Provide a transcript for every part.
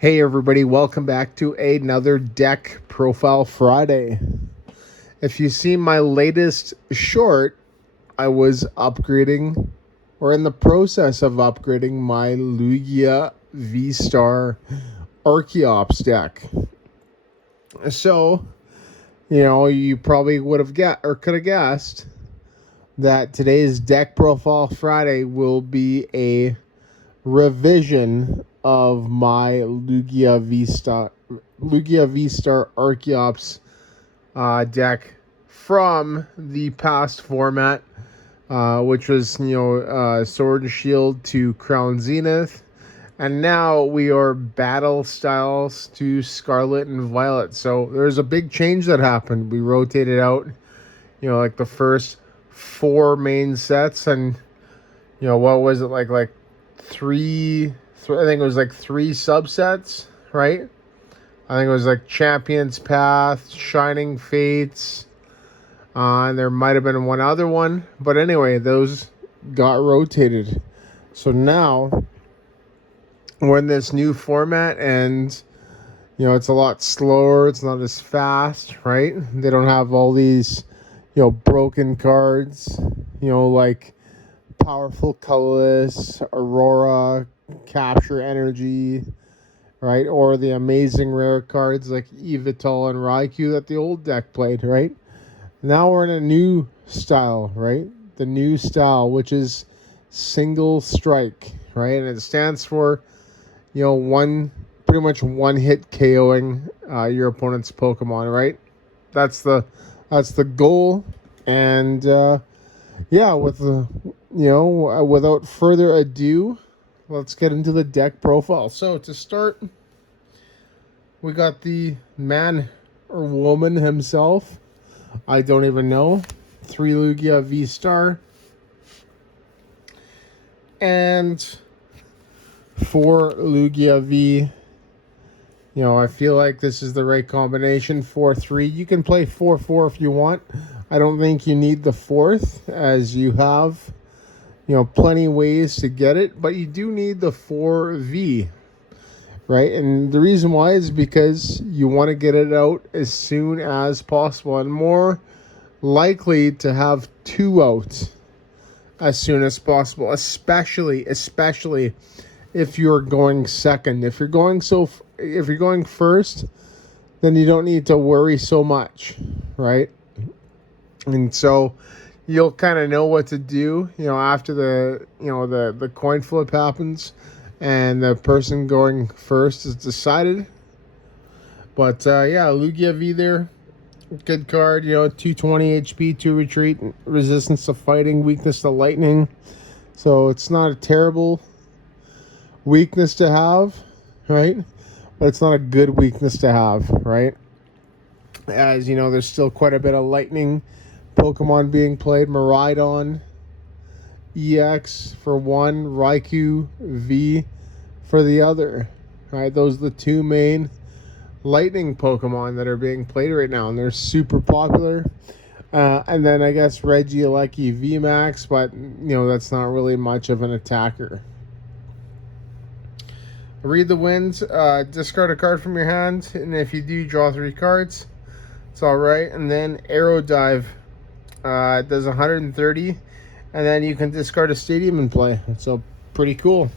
Hey everybody, welcome back to another Deck Profile Friday. If you see my latest short, I was upgrading, or in the process of upgrading, my Lugia Vstar Archeops deck. So, you probably would have could have guessed that today's Deck Profile Friday will be a revision of my Lugia Vstar Archeops deck from the past format, which was Sword and Shield to Crown Zenith, and now we are Battle Styles to Scarlet and Violet. So there's a big change that happened. We rotated out, like the first four main sets, and what was it like three? I think it was like three subsets, right? I think it was like Champion's Path, Shining Fates, and there might have been one other one. But anyway, those got rotated. So now we're in this new format, and it's a lot slower. It's not as fast, right? They don't have all these, broken cards, like Powerful Colorless, Aurora, Capture Energy, right? Or the amazing rare cards like Yveltal and Raikou that the old deck played, right? Now we're in a new style, right? The new style, which is single strike, right? And it stands for, pretty much one hit KOing your opponent's Pokemon, right? That's the goal. And without further ado, let's get into the deck profile. So to start, we got the man or woman himself. I don't even know. 3 Lugia Vstar. And 4 Lugia V. I feel like this is the right combination. 4-3. You can play 4-4 if you want. I don't think you need the 4th, as you have plenty ways to get it, but you do need the 4V, right? And the reason why is because you want to get it out as soon as possible, and more likely to have 2 out as soon as possible, especially if you're going second. If you're going first, then you don't need to worry so much, right? And so you'll kind of know what to do, after the coin flip happens and the person going first is decided. But Lugia V there, good card. 220 HP, 2 retreat, resistance to fighting, weakness to lightning. So it's not a terrible weakness to have, right? But it's not a good weakness to have, right? As there's still quite a bit of lightning Pokemon being played. Miraidon EX for one, Raikou V for the other. Right, those are the 2 main lightning Pokemon that are being played right now, and they're super popular. And then I guess Regieleki VMax, but that's not really much of an attacker. Read the wins. Discard a card from your hand, and if you do, draw 3 cards. It's all right. And then Arrow Dive. It does 130, and then you can discard a stadium and play. So pretty cool.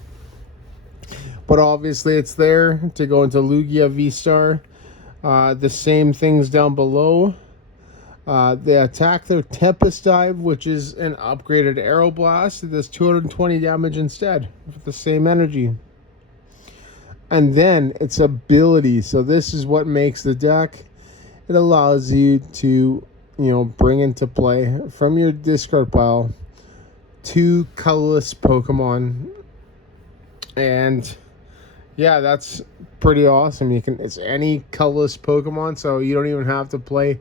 But obviously it's there to go into Lugia Vstar. The same things down below. They attack their Tempest Dive, which is an upgraded Arrow Blast. It does 220 damage instead with the same energy. And then its ability. So this is what makes the deck. It allows you to bring into play from your discard pile 2 colorless Pokemon, and that's pretty awesome. It's any colorless Pokemon, so you don't even have to play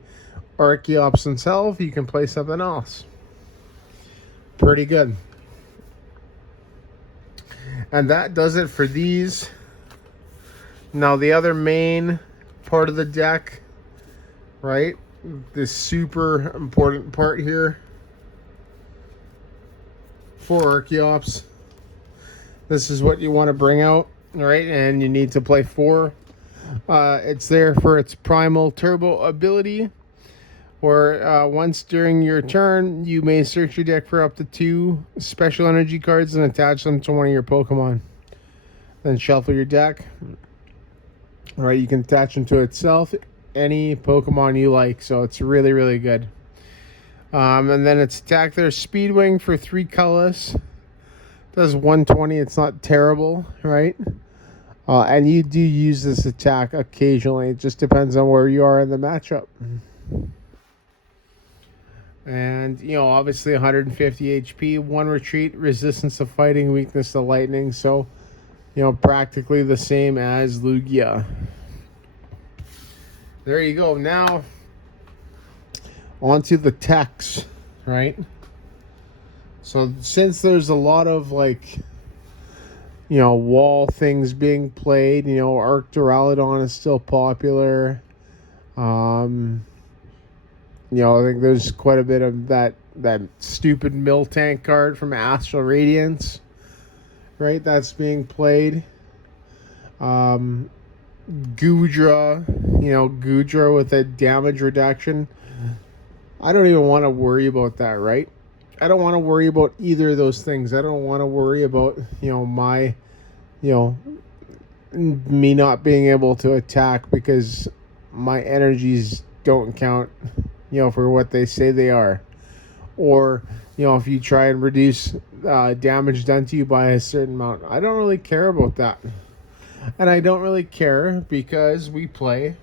Archeops himself. You can play something else. Pretty good. And that does it for these. Now the other main part of the deck, right? This super important part here for Archeops. This is what you want to bring out. right? And you need to play 4. It's there for its primal turbo ability, where once during your turn, you may search your deck for up to 2 special energy cards and attach them to one of your Pokemon. Then shuffle your deck. All right, you can attach them to itself, any Pokemon you like, so it's really, really good. And then it's attack their Speedwing for 3 colors. Does 120. It's not terrible, right? And you do use this attack occasionally. It just depends on where you are in the matchup. And, you know, obviously 150 HP, 1 retreat, resistance to fighting, weakness to lightning. So, you know, practically the same as Lugia. There you go. Now, onto the techs, right? So, since there's a lot of, like, you know, wall things being played, you know, Duraludon is still popular. You know, I think there's quite a bit of that stupid Miltank card from Astral Radiance, right? That's being played. Goodra, you know, Goodra with a damage reduction. I don't even want to worry about that, right? I don't want to worry about either of those things. I don't want to worry about, you know, me not being able to attack because my energies don't count, you know, for what they say they are. Or, you know, if you try and reduce damage done to you by a certain amount. I don't really care about that. And I don't really care because we play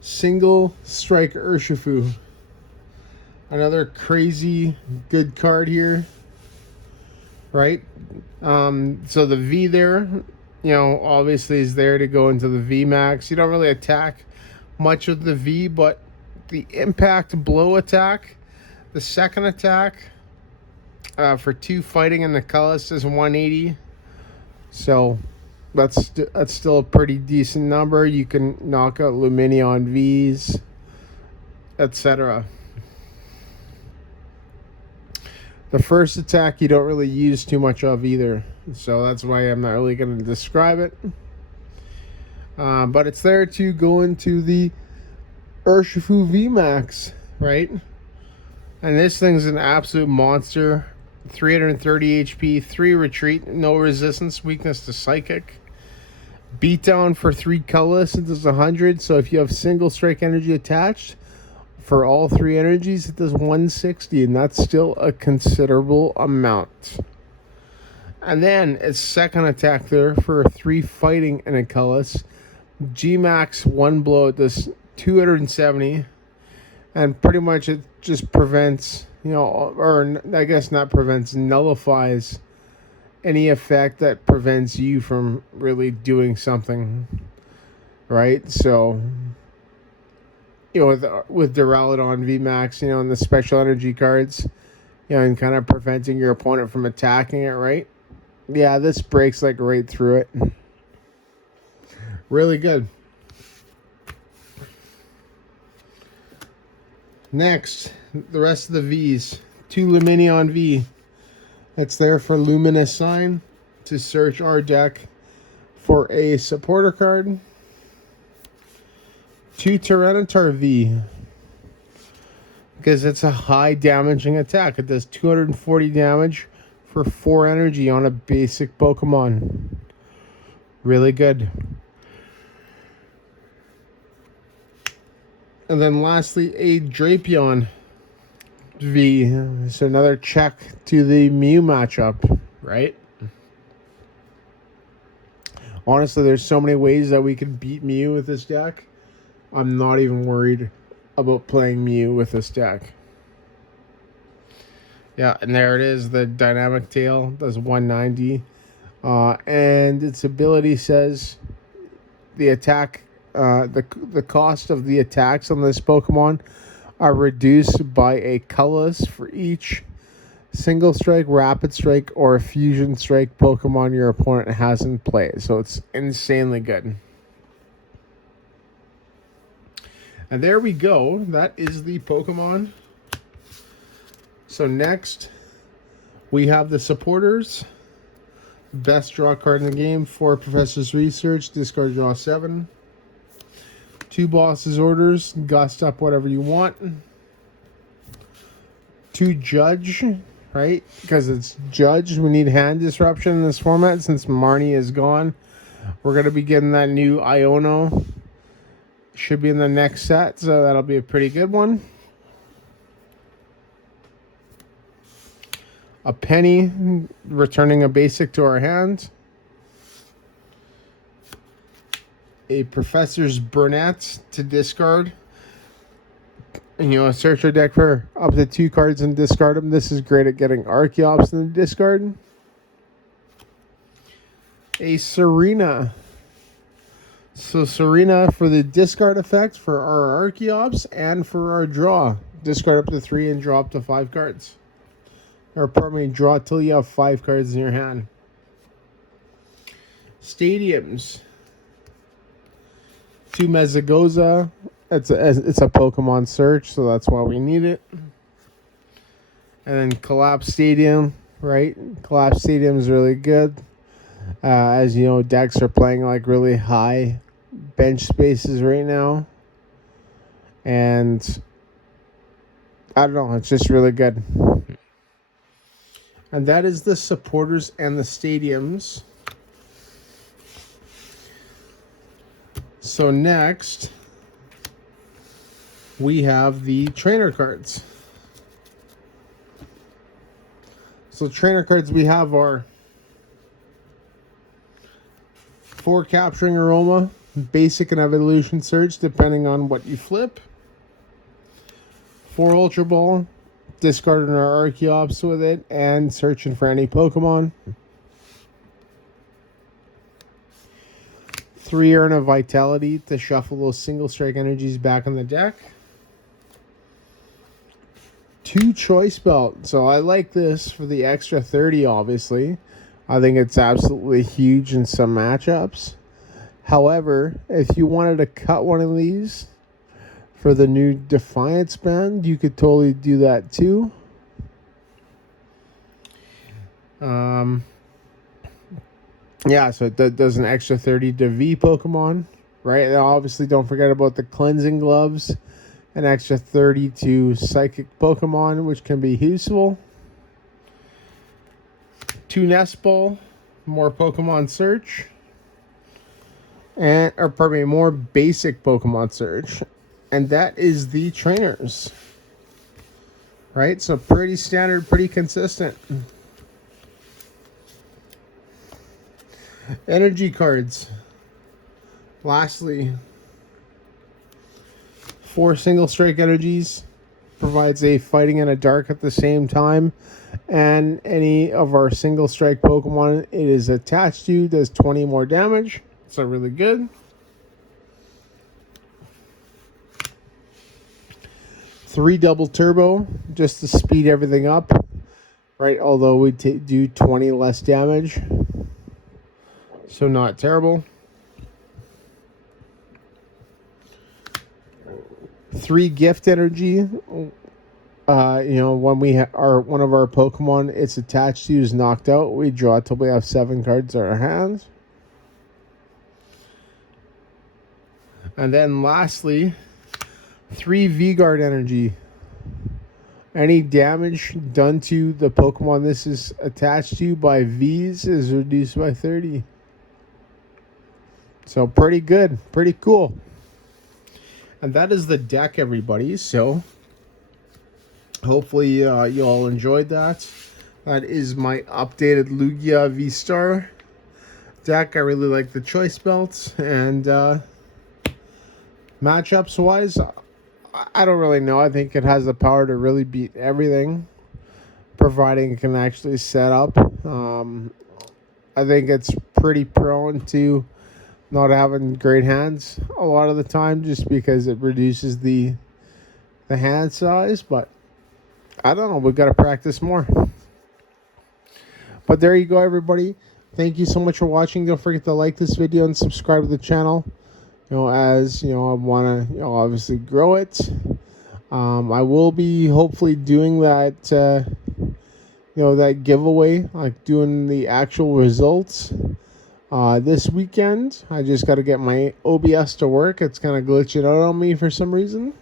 Single Strike Urshifu. Another crazy good card here, right? So the V there, you know, obviously is there to go into the VMax. You don't really attack much with the V, but the impact blow attack, the second attack for 2 fighting in the colors is 180. So that's still a pretty decent number. You can knock out Lumineon Vs, etc. The first attack you don't really use too much of either, so that's why I'm not really going to describe it. But it's there to go into the Urshifu VMax, right? And this thing's an absolute monster. 330 HP, 3 retreat, no resistance, weakness to psychic. Beatdown for 3 colorless, it does 100. So if you have single strike energy attached for all 3 energies, it does 160, and that's still a considerable amount. And then its second attack there for 3 fighting and a colorless. Gmax 1 blow, it does 270, and pretty much it just prevents, you know, or I guess not prevents, nullifies any effect that prevents you from really doing something, right? So, you know, with Duraludon VMax, you know, and the special energy cards, you know, and kind of preventing your opponent from attacking it, right? Yeah, this breaks like right through it. Really good. Next, the rest of the Vs. 2 Lumineon V. It's there for Luminous Sign to search our deck for a supporter card. 2 Tyranitar V. Because it's a high damaging attack. It does 240 damage for 4 energy on a basic Pokemon. Really good. And then lastly, a Drapion V. So another check to the Mew matchup, right? Honestly, there's so many ways that we can beat Mew with this deck. I'm not even worried about playing Mew with this deck. Yeah, and there it is. The Dynamic Tail does 190. And its ability says the attack... the cost of the attacks on this Pokemon are reduced by a colorless for each single strike, rapid strike, or fusion strike Pokemon your opponent has in play. So it's insanely good. And there we go. That is the Pokemon. So next, we have the supporters. Best draw card in the game. 4 Professor's Research. Discard, draw 7. 2 Boss's Orders. Gust up whatever you want. 2 Judge, right? Because it's Judge. We need hand disruption in this format since Marnie is gone. We're going to be getting that new Iono. Should be in the next set, so that'll be a pretty good one. A Penny, returning a basic to our hand. A Professor Burnet to discard. And, search our deck for up to 2 cards and discard them. This is great at getting Archeops in the discard. A Serena. So Serena for the discard effect for our Archeops and for our draw. Discard up to 3 and draw up to 5 cards. Or pardon me, draw till you have 5 cards in your hand. Stadiums. 2 Mesagoza. It's a Pokemon search, so that's why we need it. And then Collapse Stadium, right? Collapse Stadium is really good. As you know, decks are playing like really high bench spaces right now. And I don't know, it's just really good. And that is the supporters and the stadiums. So next, we have the trainer cards. So trainer cards we have are 4 Capturing Aroma, Basic and Evolution Search, depending on what you flip. 4 Ultra Ball, discarding our Archeops with it, and searching for any Pokemon. 3 Urn of Vitality to shuffle those single strike energies back on the deck. 2 Choice Belt. So I like this for the extra 30, obviously. I think it's absolutely huge in some matchups. However, if you wanted to cut one of these for the new Defiance band, you could totally do that too. Yeah, so it does an extra 30 to V Pokemon, right? And obviously, don't forget about the Cleansing Gloves. An extra 30 to Psychic Pokemon, which can be useful. 2 Nest Ball, more Pokemon Search. And, or pardon me, more basic Pokemon Search. And that is the trainers. Right? So pretty standard, pretty consistent. Energy cards. Lastly, 4 single strike energies. Provides a fighting and a dark at the same time. And any of our single strike Pokemon it is attached to does 20 more damage. So really good. 3 double turbo just to speed everything up. Right, although we do 20 less damage. So not terrible. 3 gift energy. When we are one of our Pokemon it's attached to is knocked out, we draw till we have 7 cards in our hands. And then lastly, 3 V-Guard energy. Any damage done to the Pokemon this is attached to by V's is reduced by 30. So pretty good, pretty cool. And that is the deck, everybody. So hopefully you all enjoyed that. That is my updated Lugia Vstar deck. I really like the choice belts. And matchups wise, I don't really know. I think it has the power to really beat everything, providing it can actually set up. I think it's pretty prone to not having great hands a lot of the time just because it reduces the hand size, but I don't know, we've got to practice more. But there you go, everybody. Thank you so much for watching. Don't forget to like this video and subscribe to the channel. As I want to obviously grow it. I will be hopefully doing that that giveaway, like doing the actual results this weekend. I just got to get my OBS to work. It's kind of glitching out on me for some reason.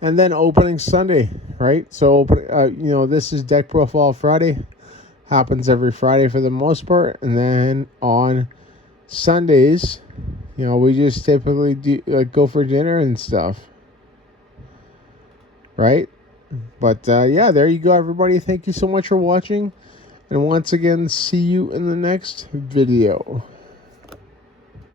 And then opening Sunday, right? So, this is Deck Profile Friday. Happens every Friday for the most part. And then on Sundays, we just typically do go for dinner and stuff. Right? But, there you go, everybody. Thank you so much for watching. And once again, see you in the next video.